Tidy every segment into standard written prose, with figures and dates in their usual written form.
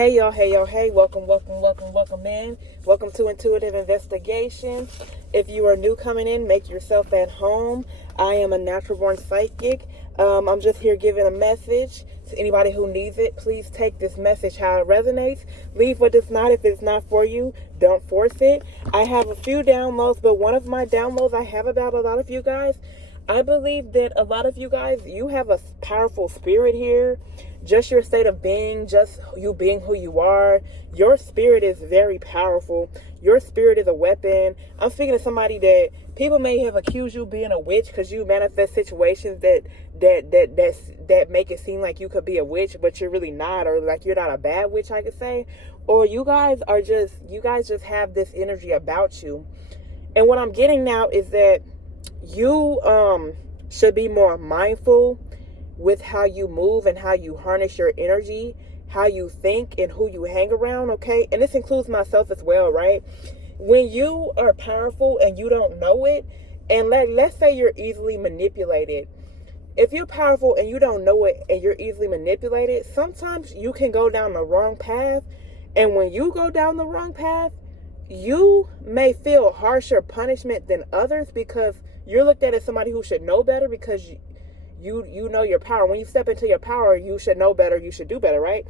Hey y'all, hey y'all, hey, welcome in. Welcome to Intuitive Investigation. If you are new coming in, make yourself at home. I am a natural born psychic. I'm just here giving a message to anybody who needs it. Please take this message how it resonates. Leave what it's not. If it's not for you, don't force it. I have a few downloads, but one of my downloads I have about a lot of you guys, I believe that a lot of you guys, you have a powerful spirit here. Just your state of being, just you being who you are. Your spirit is very powerful. Your spirit is a weapon. I'm speaking to somebody that people may have accused you being a witch because you manifest situations that make it seem like you could be a witch, but you're really not, or like you're not a bad witch, I could say. Or you guys just have this energy about you. And what I'm getting now is that you should be more mindful with how you move and how you harness your energy, how you think and who you hang around, okay? And this includes myself as well, right? When you are powerful and you don't know it, and let's say you're easily manipulated. If you're powerful and you don't know it and you're easily manipulated, sometimes you can go down the wrong path. And when you go down the wrong path, you may feel harsher punishment than others because you're looked at as somebody who should know better because you know your power. When you step into your power, you should know better, you should do better, right?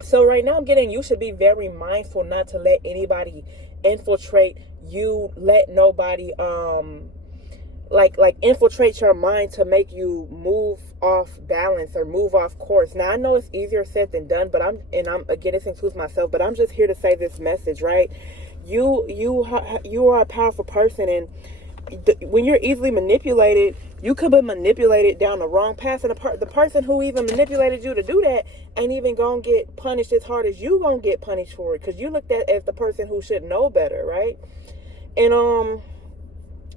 So right now I'm getting, you should be very mindful not to let anybody infiltrate you, let nobody like infiltrate your mind to make you move off balance or move off course. Now I know it's easier said than done, but I'm again, this includes myself, but I'm just here to say this message, right? You are a powerful person, and when you're easily manipulated, you could be manipulated down the wrong path, and the person who even manipulated you to do that ain't even gonna get punished as hard as you gonna get punished for it, because you looked at as the person who should know better, right? And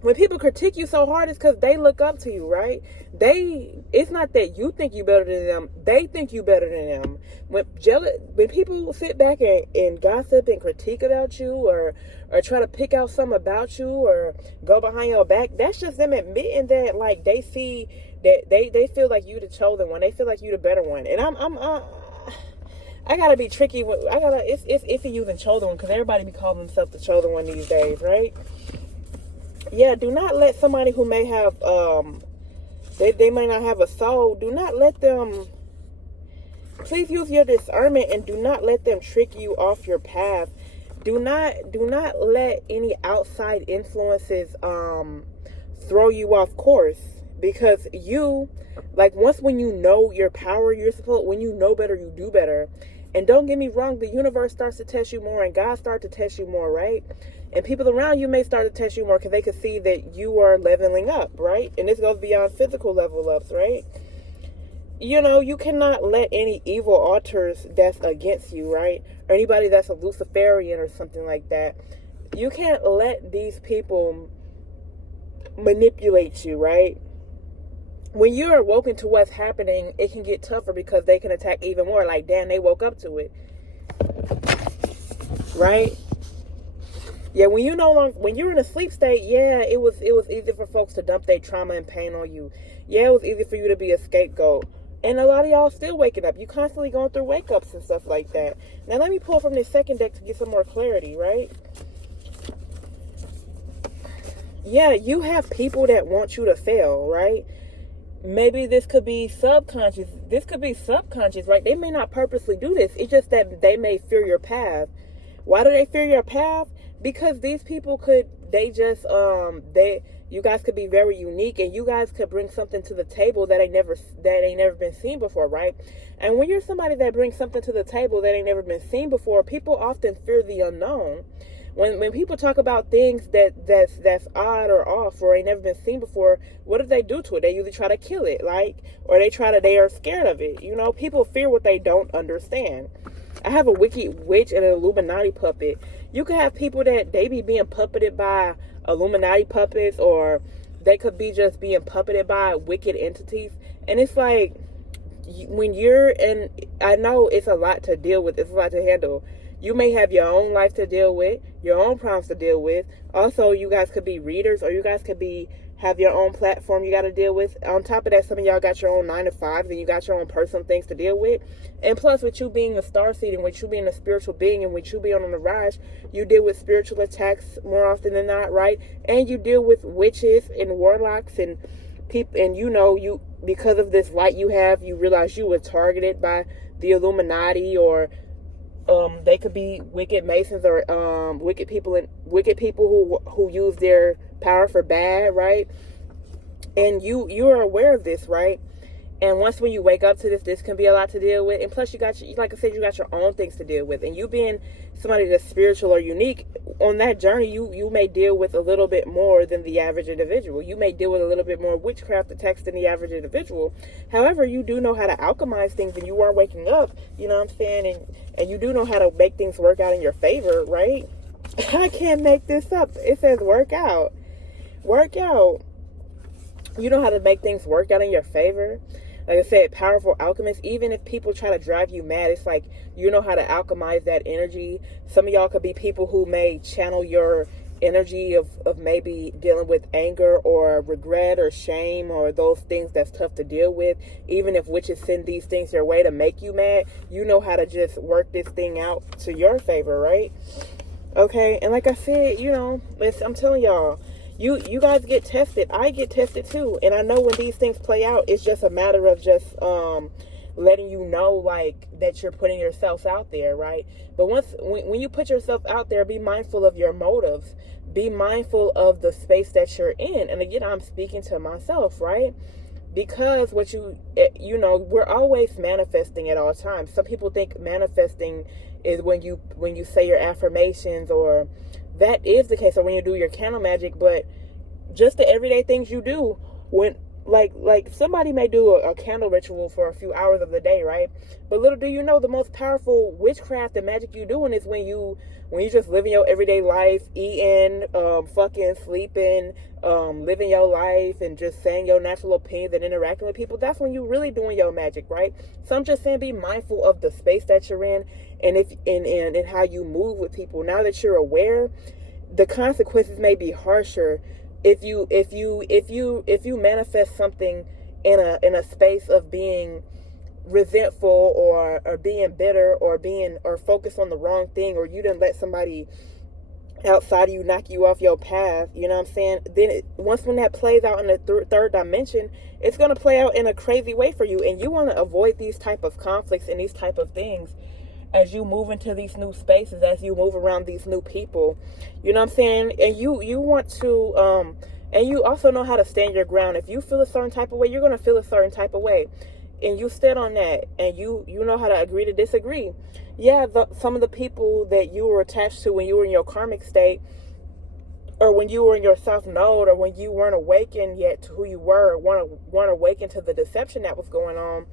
when people critique you so hard, it's because they look up to you, right? It's not that you think you better than them, they think you better than them. When people sit back and gossip and critique about you, or try to pick out something about you, or go behind your back, that's just them admitting that, like, they see that they feel like you the chosen one, they feel like you the better one. And I gotta be tricky. It's iffy using chosen one because everybody be calling themselves the chosen one these days, right? Yeah, do not let somebody who may have they may not have a soul, do not let them, please use your discernment and do not let them trick you off your path. Do not let any outside influences throw you off course, because you, like, when you know your power, when you know better, you do better. And don't get me wrong, the universe starts to test you more and God starts to test you more, right? And people around you may start to test you more because they can see that you are leveling up, right? And this goes beyond physical level ups, right? You know, you cannot let any evil altars that's against you, right? Or anybody that's a Luciferian or something like that. You can't let these people manipulate you, right? When you're awoken to what's happening, it can get tougher because they can attack even more. Like, damn, they woke up to it, right? Yeah, when you're in a sleep state, yeah, it was easy for folks to dump their trauma and pain on you. Yeah, it was easy for you to be a scapegoat. And a lot of y'all still waking up. You constantly going through wake ups and stuff like that. Now let me pull from this second deck to get some more clarity, right? Yeah, you have people that want you to fail, right? Maybe this could be subconscious. This could be subconscious, right? They may not purposely do this. It's just that they may fear your path. Why do they fear your path? Because these people you guys could be very unique, and you guys could bring something to the table that ain't never been seen before, right? And when you're somebody that brings something to the table that ain't never been seen before, people often fear the unknown. When people talk about things that's odd or off or ain't never been seen before, what do they do to it? They usually try to kill it, like, or they are scared of it. You know, people fear what they don't understand. I have a wicked witch and an Illuminati puppet. You could have people that they be being puppeted by Illuminati puppets, or they could be just being puppeted by wicked entities. And it's like, when you're in, I know it's a lot to deal with, it's a lot to handle. You may have your own life to deal with, your own problems to deal with. Also, you guys could be readers, or you guys could be have your own platform you got to deal with. On top of that, some of y'all got your own 9 to 5s and you got your own personal things to deal with. And plus, with you being a starseed and with you being a spiritual being and with you being on the rise, you deal with spiritual attacks more often than not, right? And you deal with witches and warlocks and people, and you because of this light you have, you realize you were targeted by the Illuminati, or they could be wicked masons, or wicked people who use their power for bad, right? And you are aware of this, right? And once when you wake up to this can be a lot to deal with. And plus, like I said, you got your own things to deal with. And you being somebody that's spiritual or unique, on that journey, you may deal with a little bit more than the average individual. You may deal with a little bit more witchcraft attacks than the average individual. However, you do know how to alchemize things, and you are waking up, you know what I'm saying? And you do know how to make things work out in your favor, right? I can't make this up. It says work out. Work out. You know how to make things work out in your favor. Like I said, powerful alchemists. Even if people try to drive you mad, it's like you know how to alchemize that energy. Some of y'all could be people who may channel your energy of maybe dealing with anger or regret or shame or those things that's tough to deal with. Even if witches send these things your way to make you mad, you know how to just work this thing out to your favor, right? Okay, and like I said, I'm telling y'all, you guys get tested. I get tested too. And I know when these things play out, it's just a matter of just letting you know, like, that you're putting yourself out there, right? But when you put yourself out there, be mindful of your motives. Be mindful of the space that you're in. And again, I'm speaking to myself, right? Because we're always manifesting at all times. Some people think manifesting is when you say your affirmations, or that is the case, or when you do your candle magic. But just the everyday things you do, when like somebody may do a candle ritual for a few hours of the day, right? But little do you know, the most powerful witchcraft and magic you doing is when you just living your everyday life, eating, fucking, sleeping, living your life, and just saying your natural opinions and interacting with people. That's when you really doing your magic, right? So I'm just saying, be mindful of the space that you're in, and and how you move with people. Now that you're aware, the consequences may be harsher if you manifest something in a space of being resentful, or being bitter, or focused on the wrong thing, or you didn't let somebody outside of you knock you off your path, you know what I'm saying? Then when that plays out in the third dimension, it's going to play out in a crazy way for you. And you want to avoid these type of conflicts and these type of things as you move into these new spaces, as you move around these new people, you know what I'm saying? And you want to and you also know how to stand your ground. If you feel a certain type of way, you're going to feel a certain type of way, and you stand on that, and you know how to agree to disagree. Yeah, some of the people that you were attached to when you were in your karmic state, or when you were in your south node, or when you weren't awakened yet to who you were, weren't awakened to the deception that was going on,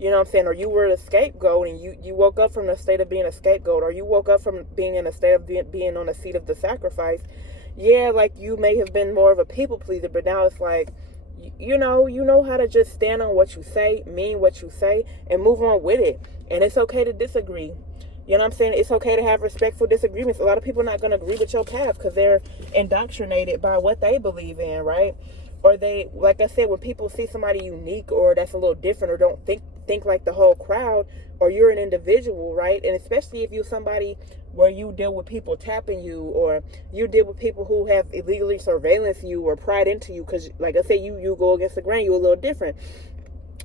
you know what I'm saying? Or you were the scapegoat, and you woke up from the state of being a scapegoat, or you woke up from being in a state of being on the seat of the sacrifice. Yeah, like, you may have been more of a people pleaser, but now it's like, you know how to just stand on what you say, mean what you say, and move on with it. And it's okay to disagree. You know what I'm saying? It's okay to have respectful disagreements. A lot of people are not going to agree with your path because they're indoctrinated by what they believe in, right? Or they, like I said, when people see somebody unique, or that's a little different, or don't think like the whole crowd, or you're an individual, right? And especially if you're somebody where you deal with people tapping you, or you deal with people who have illegally surveillance you or pried into you, because like I said, you go against the grain, you're a little different.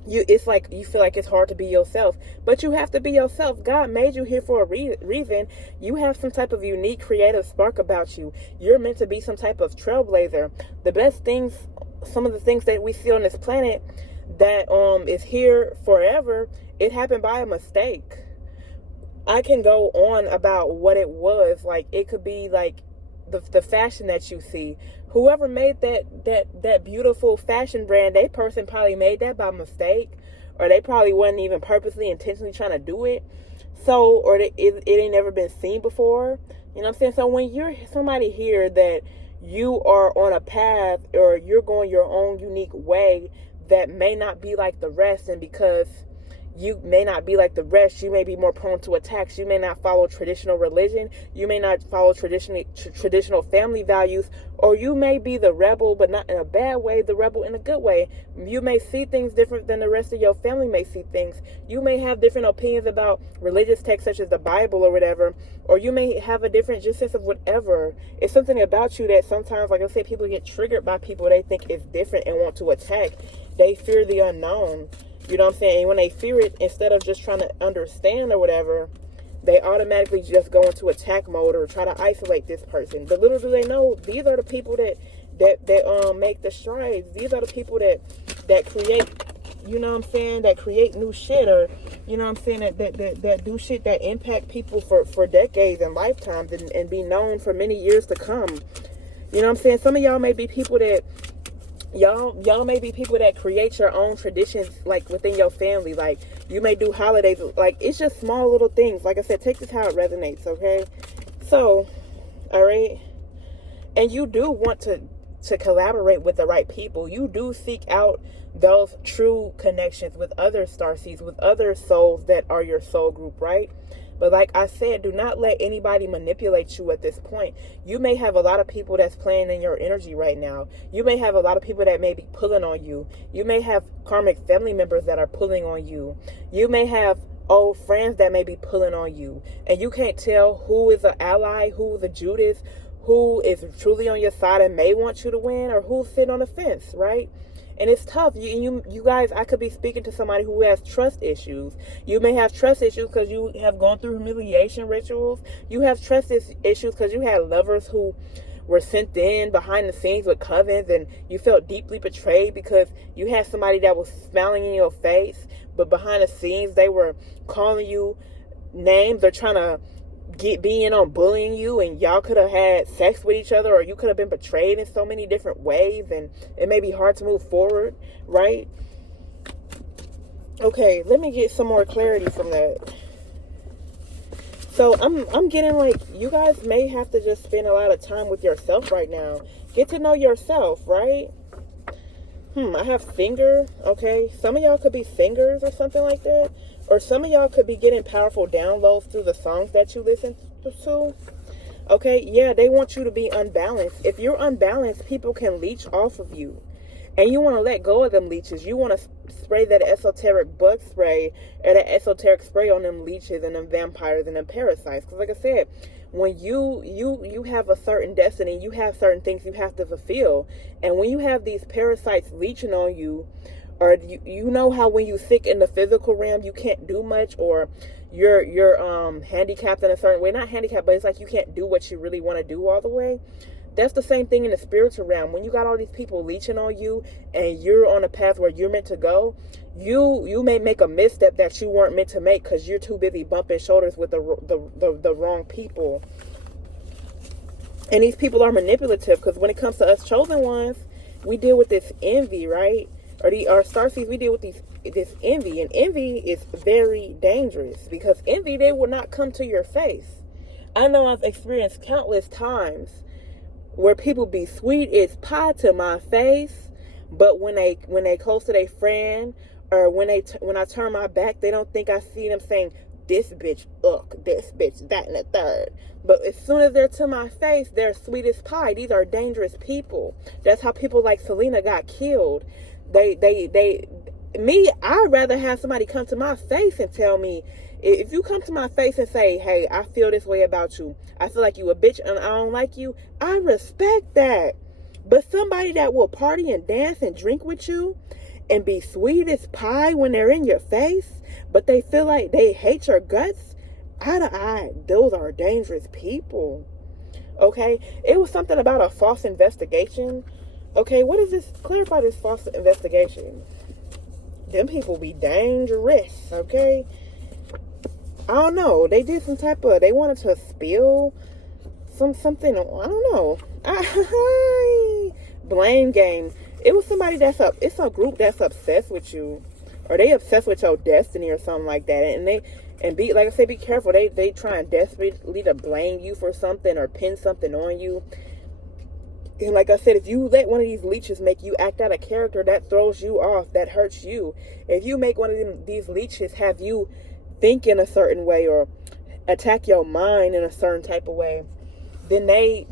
It's like you feel like it's hard to be yourself, but you have to be yourself. God made you here for a reason. You have some type of unique creative spark about you. You're meant to be some type of trailblazer. The best things, some of the things that we see on this planet that is here forever, it happened by a mistake. I can go on about what it was. Like, it could be like the fashion that you see. Whoever made that beautiful fashion brand, that person probably made that by mistake, or they probably wasn't even purposely, intentionally trying to do it. So, or it ain't never been seen before. You know what I'm saying? So when you're somebody here that you are on a path, or you're going your own unique way that may not be like the rest, and because You may not be like the rest. You may be more prone to attacks. You may not follow traditional religion. You may not follow traditional family values. Or you may be the rebel, but not in a bad way, the rebel in a good way. You may see things different than the rest of your family may see things. You may have different opinions about religious texts such as the Bible or whatever. Or you may have a different just sense of whatever. It's something about you that sometimes, like I said, people get triggered by people they think is different and want to attack. They fear the unknown. You know what I'm saying? And when they fear it, instead of just trying to understand or whatever, they automatically just go into attack mode or try to isolate this person. But little do they know, these are the people that make the strides. These are the people that create, you know what I'm saying, that create new shit, or you know what I'm saying, that do shit that impact people for decades and lifetimes and be known for many years to come. You know what I'm saying? Some of y'all may be people that Y'all may be people that create your own traditions, like within your family. Like you may do holidays, like it's just small little things. Like I said, take this how it resonates, okay? So, all right, and you do want to collaborate with the right people. You do seek out those true connections with other starseeds, with other souls that are your soul group, right? But like I said, do not let anybody manipulate you at this point. You may have a lot of people that's playing in your energy right now. You may have a lot of people that may be pulling on you. You may have karmic family members that are pulling on you. You may have old friends that may be pulling on you. And you can't tell who is an ally, who is a Judas, who is truly on your side and may want you to win, or who's sitting on the fence, right? And it's tough. You guys, I could be speaking to somebody who has trust issues. You may have trust issues because you have gone through humiliation rituals. You have trust issues because you had lovers who were sent in behind the scenes with covens, and you felt deeply betrayed because you had somebody that was smiling in your face, but behind the scenes they were calling you names or trying to be in on bullying you, and y'all could have had sex with each other, or you could have been betrayed in so many different ways, and it may be hard to move forward, right? Okay, let me get some more clarity from that. So I'm getting like, you guys may have to just spend a lot of time with yourself right now. Get to know yourself, right? I have singer, okay? Some of y'all could be singers or something like that. Or some of y'all could be getting powerful downloads through the songs that you listen to. Okay, yeah, they want you to be unbalanced. If you're unbalanced, people can leech off of you. And you want to let go of them leeches. You want to spray that esoteric bug spray or that esoteric spray on them leeches and them vampires and them parasites. Because like I said, when you have a certain destiny, you have certain things you have to fulfill. And when you have these parasites leeching on you, or you know how when you're sick in the physical realm, you can't do much, or you're handicapped in a certain way. Not handicapped, but it's like you can't do what you really want to do all the way. That's the same thing in the spiritual realm. When you got all these people leeching on you and you're on a path where you're meant to go, you may make a misstep that you weren't meant to make because you're too busy bumping shoulders with the wrong people. And these people are manipulative because when it comes to us chosen ones, we deal with this envy, right? Or our starseeds, we deal with this envy. And envy is very dangerous because envy, they will not come to your face. I know I've experienced countless times where people be sweet as pie to my face, but when they close to their friend, or when I turn my back, they don't think I see them saying, this bitch, this bitch, that and the third. But as soon as they're to my face, they're sweet as pie. These are dangerous people. That's how people like Selena got killed. I'd rather have somebody come to my face and tell me, if you come to my face and say, hey, I feel this way about you, I feel like you a bitch and I don't like you, I respect that. But somebody that will party and dance and drink with you and be sweet as pie when they're in your face, but they feel like they hate your guts, eye to eye, those are dangerous people. Okay? It was something about a false investigation. Okay, what is this? Clarify this false investigation. Them people be dangerous, okay? I don't know. They did some type of, they wanted to spill something, I don't know. Blame game. It was somebody it's a group that's obsessed with you. Or they obsessed with your destiny or something like that. And be, like I say, be careful. They try and desperately to blame you for something or pin something on you. And like I said, if you let one of these leeches make you act out a character that throws you off, that hurts you, if you make one of these leeches have you think in a certain way or attack your mind in a certain type of way, then they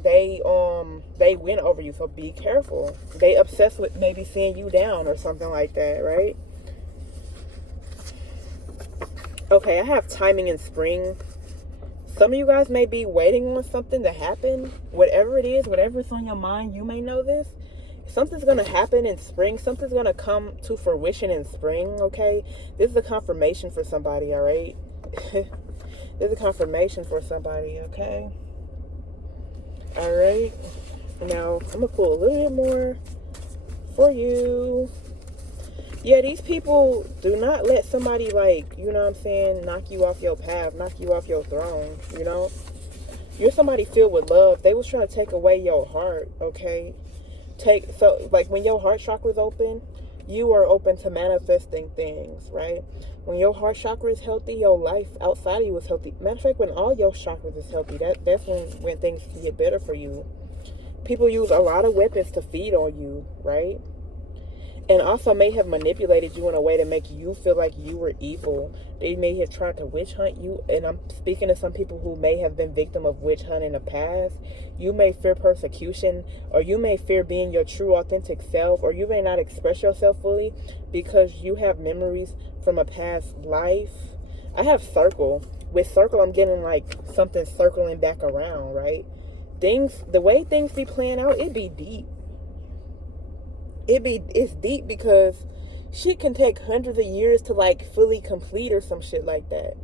win over you. So be careful. They obsessed with maybe seeing you down or something like that, right? Okay, I have timing in spring. Some of you guys may be waiting on something to happen. Whatever it is, whatever's on your mind, you may know this. Something's going to happen in spring. Something's going to come to fruition in spring, okay? This is a confirmation for somebody, all right? This is a confirmation for somebody, okay? All right. Now, I'm going to pull a little bit more for you. Yeah, these people, do not let somebody, like, you know what I'm saying, knock you off your path, knock you off your throne, you know? You're somebody filled with love. They was trying to take away your heart, okay? So, like, when your heart chakra is open, you are open to manifesting things, right? When your heart chakra is healthy, your life outside of you is healthy. Matter of fact, when all your chakras is healthy, that's when things get better for you. People use a lot of weapons to feed on you, right? And also may have manipulated you in a way to make you feel like you were evil. They may have tried to witch hunt you. And I'm speaking to some people who may have been victim of witch hunt in the past. You may fear persecution, or you may fear being your true authentic self, or you may not express yourself fully because you have memories from a past life. I have circle. With circle, I'm getting like something circling back around, right? The way things be playing out, it be deep. It's deep because shit can take hundreds of years to like fully complete or some shit like that.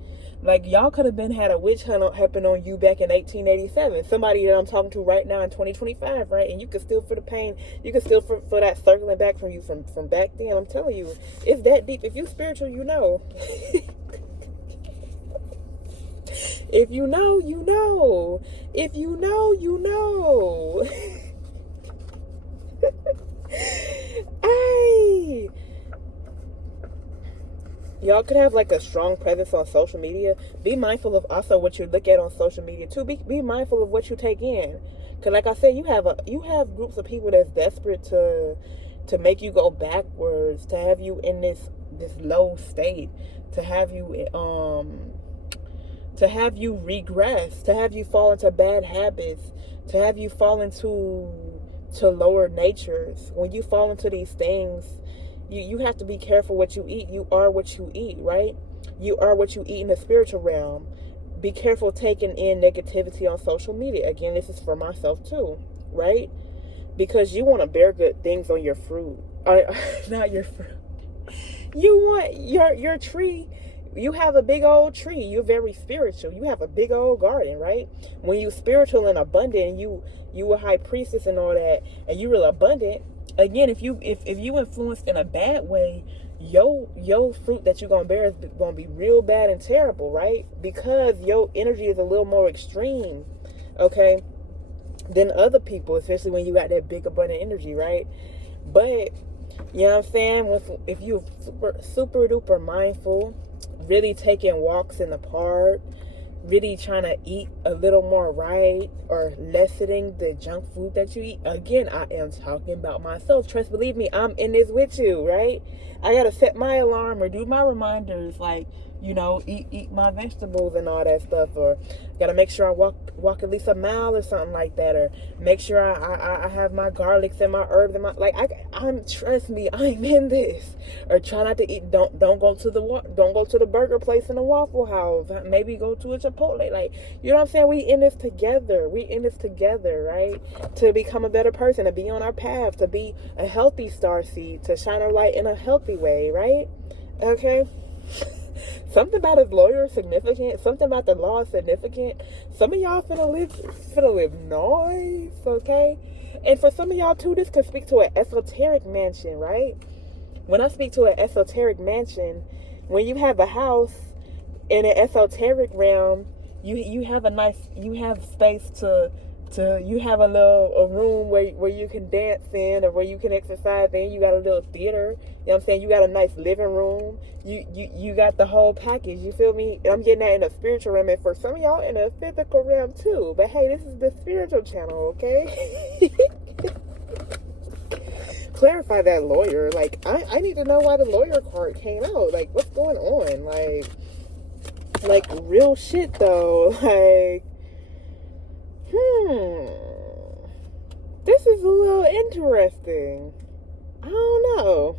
Like, y'all could have had a witch hunt happen on you back in 1887. Somebody that I'm talking to right now in 2025, right? And you can still feel the pain. You can still feel that circling back from you from back then. I'm telling you, it's that deep. If you spiritual, you know. If you know, you know. If you know, you know. Hey, y'all could have like a strong presence on social media. Be mindful of also what you look at on social media too. Be mindful of what you take in, because like I said, you have groups of people that's desperate to make you go backwards, to have you in this low state, to have you regress, to have you fall into bad habits, to have you fall into lower natures. When you fall into these things, you have to be careful what you eat. You are what you eat, right? You are what you eat in the spiritual realm. Be careful taking in negativity on social media. Again, this is for myself too, right? Because you want to bear good things on your fruit. Not your fruit. You want your tree. You have a big old tree. You're very spiritual. You have a big old garden, right? When you spiritual and abundant, and you a high priestess and all that, and you real abundant. Again, if you influenced in a bad way, your fruit that you're gonna bear is gonna be real bad and terrible, right? Because your energy is a little more extreme, okay, than other people, especially when you got that big abundant energy, right? But you know what I'm saying? If you're super duper mindful, really taking walks in the park, really trying to eat a little more right, or lessening the junk food that you eat. Again, I am talking about myself. Trust, believe me, I'm in this with you, right? I gotta set my alarm or do my reminders, like, you know, eat my vegetables and all that stuff, or gotta make sure I walk at least a mile or something like that, or make sure I have my garlics and my herbs and I'm trust me, I'm in this. Or try not to eat. Don't go to the burger place in the Waffle House. Maybe go to a Chipotle. Like, you know what I'm saying? We in this together. Right? To become a better person, to be on our path, to be a healthy starseed, to shine our light in a healthy way, right? Okay. Something about his lawyer is significant. Something about the law is significant. Some of y'all finna live nice, okay? And for some of y'all too, this could speak to an esoteric mansion, right? When I speak to an esoteric mansion, when you have a house in an esoteric realm, you have space you have a room where you can dance in, or where you can exercise in. You got a little theater, you know what I'm saying? You got a nice living room. You got the whole package, you feel me? I'm getting that in the spiritual realm, and for some of y'all in the physical realm too. But hey, this is the spiritual channel, okay? clarify that lawyer. Like, I need to know why the lawyer card came out. Like, what's going on? Like real shit though. Like, this is a little interesting. I don't know.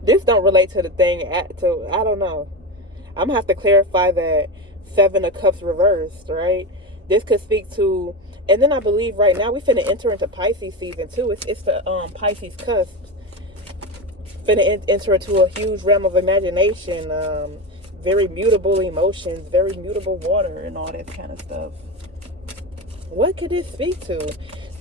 This don't relate to the thing. I don't know. I'm gonna have to clarify that 7 of Cups reversed, right? This could speak to, and then I believe right now we finna enter into Pisces season too. It's the Pisces cusp. Finna enter into a huge realm of imagination, very mutable emotions, very mutable water, and all that kind of stuff. What could this speak to?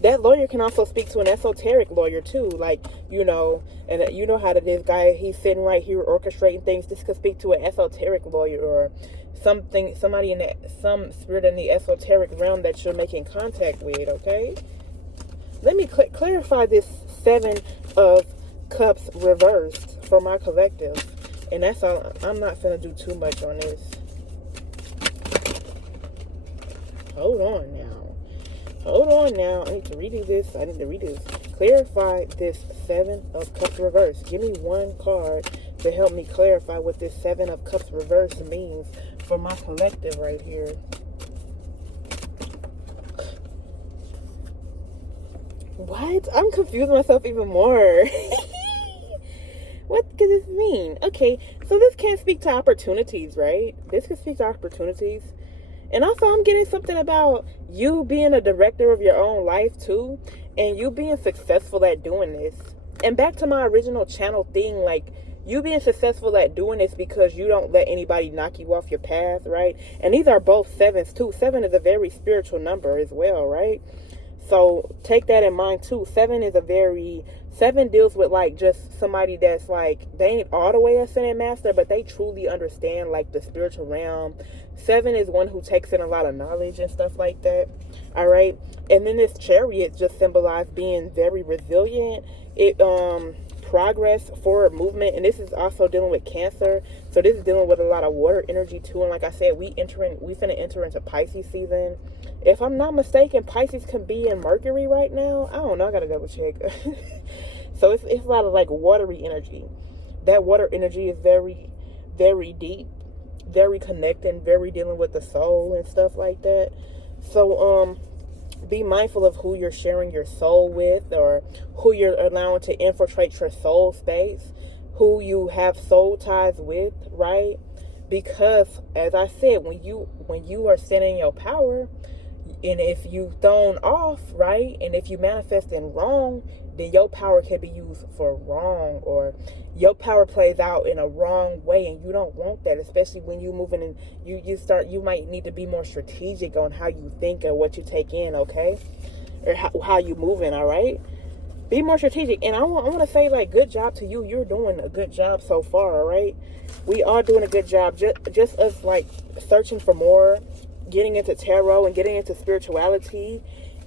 That lawyer can also speak to an esoteric lawyer too, like, you know, and you know how this guy, he's sitting right here orchestrating things. This could speak to an esoteric lawyer or somebody in some spirit in the esoteric realm that you're making contact with. Okay, let me clarify this 7 of Cups reversed for my collective, and that's all. I'm not gonna do too much on this. Hold on now. I need to redo this. Clarify this 7 of Cups reverse. Give me one card to help me clarify what this 7 of Cups reverse means for my collective right here. What? I'm confusing myself even more. What could this mean? Okay, so this can speak to opportunities, right? This can speak to opportunities. And also, I'm getting something about you being a director of your own life, too. And you being successful at doing this. And back to my original channel thing, like, you being successful at doing this because you don't let anybody knock you off your path, right? And these are both 7s, too. 7 is a very spiritual number as well, right? So, take that in mind, too. 7 deals with, like, just somebody that's, like, they ain't all the way ascended master, but they truly understand, like, the spiritual realm. 7 is one who takes in a lot of knowledge and stuff like that. All right. And then this Chariot just symbolized being very resilient. It, progress, forward movement. And this is also dealing with Cancer. So this is dealing with a lot of water energy, too. And like I said, we finna enter into Pisces season. If I'm not mistaken, Pisces can be in Mercury right now. I don't know. I gotta double check. So it's a lot of, like, watery energy. That water energy is very, very deep, very connecting, very dealing with the soul and stuff like that. So be mindful of who you're sharing your soul with, or who you're allowing to infiltrate your soul space, who you have soul ties with, right? Because, as I said, when you are standing in your power, and if you thrown off, right, and if you manifest in wrong, then your power can be used for wrong, or your power plays out in a wrong way, and you don't want that, especially when you moving in. You might need to be more strategic on how you think and what you take in, okay, or how you moving. All right, be more strategic. And I want to say, like, good job to you. You're doing a good job so far. All right, we are doing a good job. Just us, like, searching for more, getting into tarot and getting into spirituality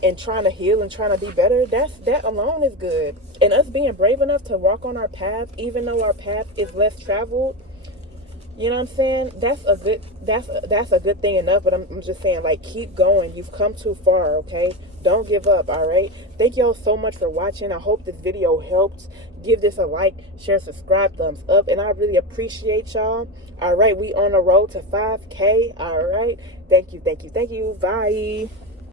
and trying to heal and trying to be better. That alone is good. And us being brave enough to walk on our path, even though our path is less traveled, you know what I'm saying? That's a good thing enough. But I'm just saying, like, keep going. You've come too far, okay? Don't give up, all right? Thank y'all so much for watching. I hope this video helped. Give this a like, share, subscribe, thumbs up, and I really appreciate y'all. All right, we on the road to 5K. All right, thank you. Bye.